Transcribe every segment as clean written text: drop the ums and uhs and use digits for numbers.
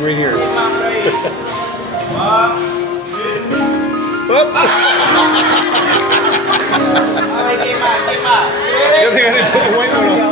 Look right here. Good thing I didn't put the white one on.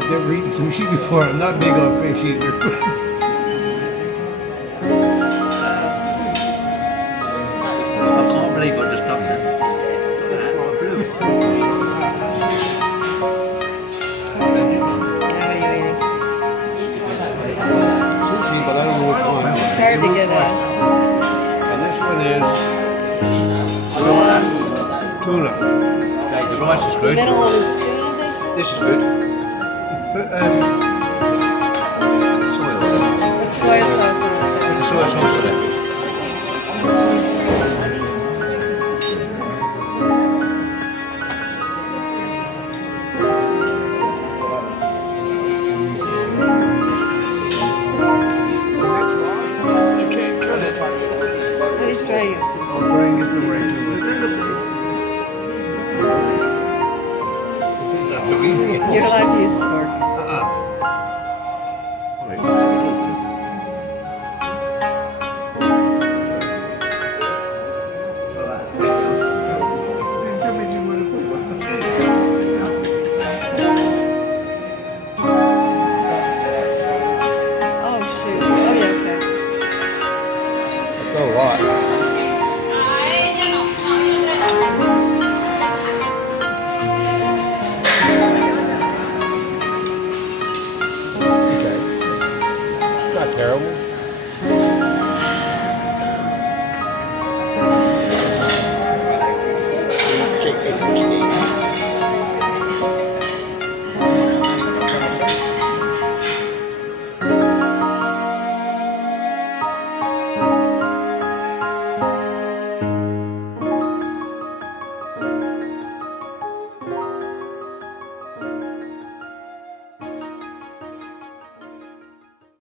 I've never eaten sushi before. I'm not big on fish either. I can't believe I just done that. Sushi, but I don't know what one. It's hard to get at. And this one is tuna. Okay, the rice is The good. middle one is tuna, they said? This is good. Soy sauce. It's soy sauce on it. The soy sauce on it. Okay, cut it. Please try you. I'll try and get some rice in with it. This is not so easy. You're allowed to use a fork. Oh shoot. Oh yeah, okay. That's not a lot. Okay. It's not terrible.